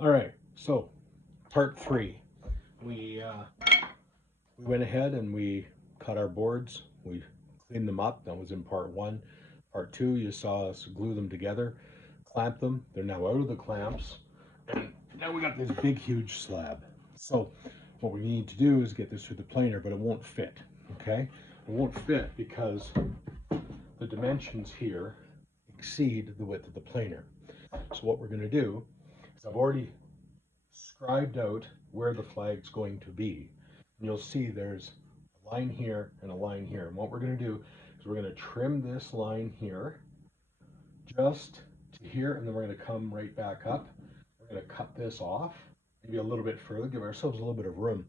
All right, so part 3. We went ahead and we cut our boards. We cleaned them up. That was in part 1. Part 2, you saw us glue them together, clamp them. They're now out of the clamps, and now we got this big, huge slab. So what we need to do is get this through the planer, but it won't fit. Okay, it won't fit because the dimensions here exceed the width of the planer. So what we're going to do is I've already scribed out where the flag's going to be. And you'll see there's a line here and a line here. And what we're going to do is we're going to trim this line here just to here, and then we're going to come right back up. We're going to cut this off, maybe a little bit further, give ourselves a little bit of room.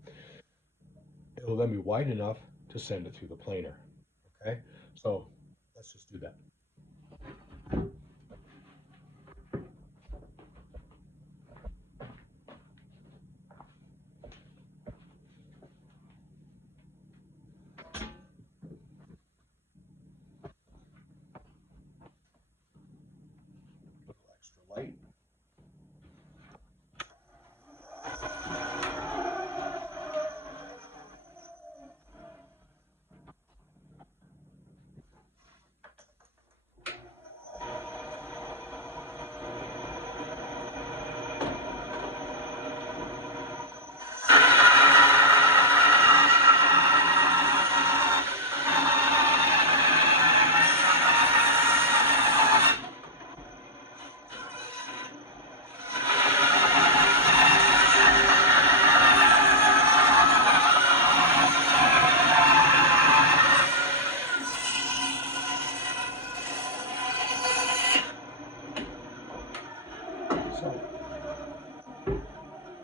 It'll then be wide enough to send it through the planer. Okay, so let's just do that. Light.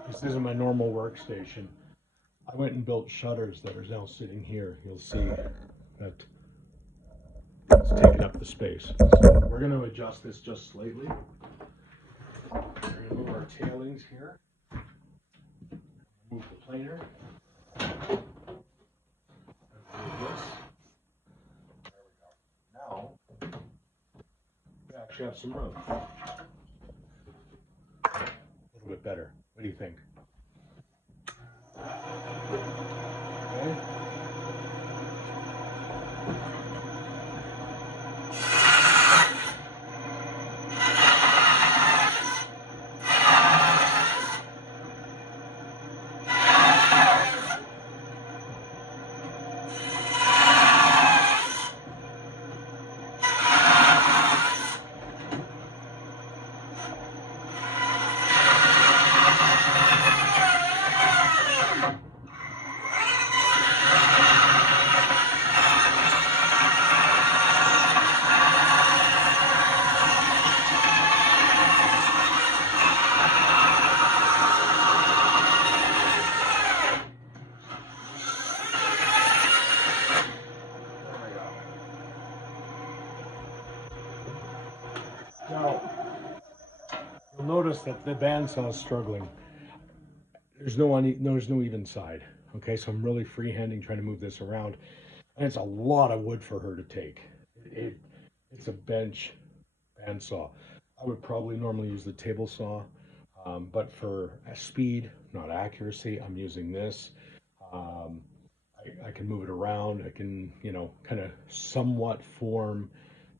This isn't my normal workstation. I went and built shutters that are now sitting here. You'll see that it's taking up the space. So we're going to adjust this just slightly. We're going to move our tailings here. Move the planer. Move this. There we go. Now we actually have some room. A little bit better. What do you think? Okay. Now, you'll notice that the bandsaw is struggling. There's no even side. Okay, so I'm really freehanding trying to move this around. And it's a lot of wood for her to take. It's a bench bandsaw. I would probably normally use the table saw, but for speed, not accuracy, I'm using this. I can move it around. I can, kind of somewhat form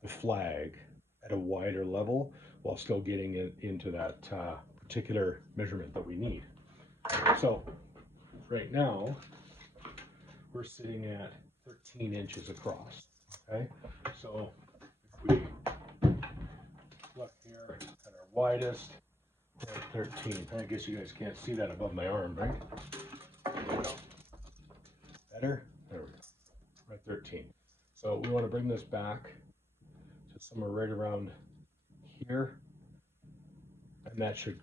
the flag at a wider level while still getting it into that particular measurement that we need. So right now we're sitting at 13 inches across. Okay, so if we look here at our widest, we're at 13. I guess you guys can't see that above my arm, right? There we go. Better? There we go. We're at 13. So we want to bring this back somewhere right around here, and that should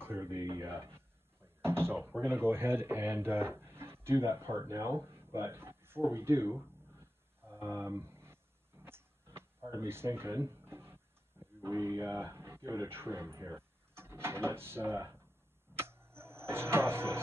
clear the so we're going to go ahead and do that part now, but before we do, part of me's thinking we give it a trim here. So let's cross this.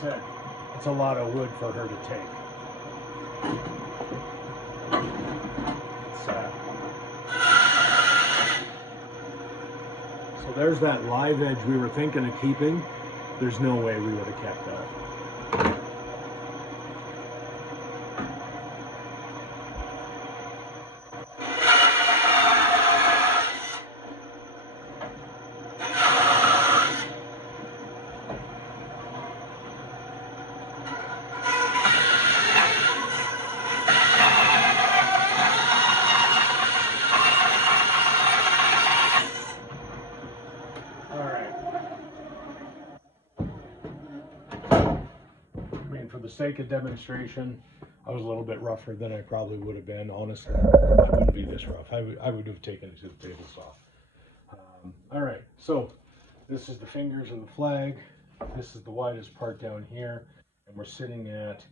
said, it's a lot of wood for her to take. So there's that live edge we were thinking of keeping. There's no way we would have kept that. For the sake of demonstration, I was a little bit rougher than I probably would have been. Honestly, I wouldn't be this rough. I would have taken it to the table saw. All right, so this is the fingers of the flag. This is the widest part down here, and we're sitting at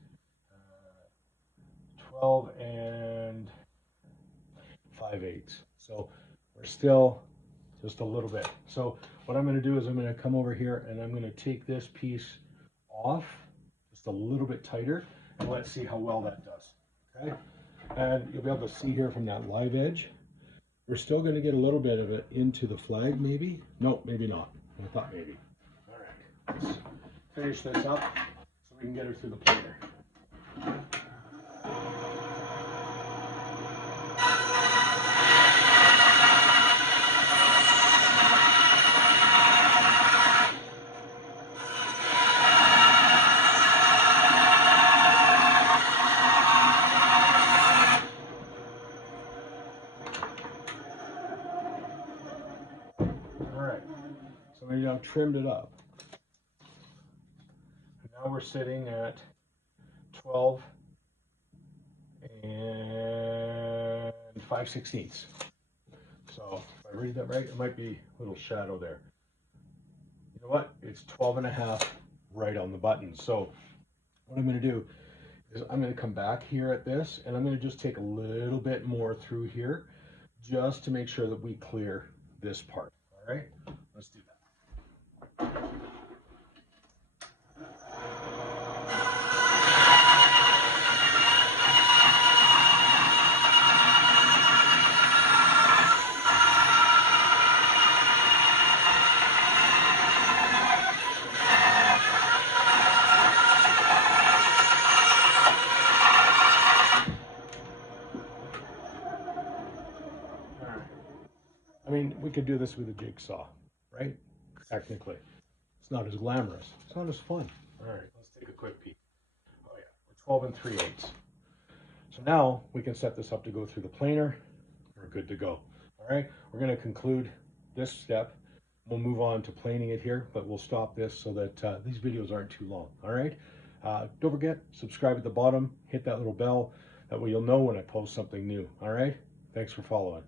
12 and 5/8. So we're still just a little bit. So what I'm going to do is I'm going to come over here and I'm going to take this piece off just a little bit tighter, and let's see how well that does. Okay, and you'll be able to see here from that live edge, we're still going to get a little bit of it into the flag. Maybe, no, maybe not. I thought maybe. All right, let's finish this up so we can get her through the planer. So we now trimmed it up. And now we're sitting at 12 and 5/16. So if I read that right, it might be a little shadow there. You know what? It's 12 and a half right on the button. So what I'm going to do is I'm going to come back here at this, and I'm going to just take a little bit more through here just to make sure that we clear this part. All right, let's do that. I mean, we could do this with a jigsaw, right? Technically. It's not as glamorous. It's not as fun. All right, let's take a quick peek. Oh yeah, we're 12 and 3/8. So now we can set this up to go through the planer. We're good to go. All right, we're going to conclude this step. We'll move on to planing it here, but we'll stop this so that these videos aren't too long. All right, don't forget, subscribe at the bottom, hit that little bell. That way you'll know when I post something new. All right, thanks for following.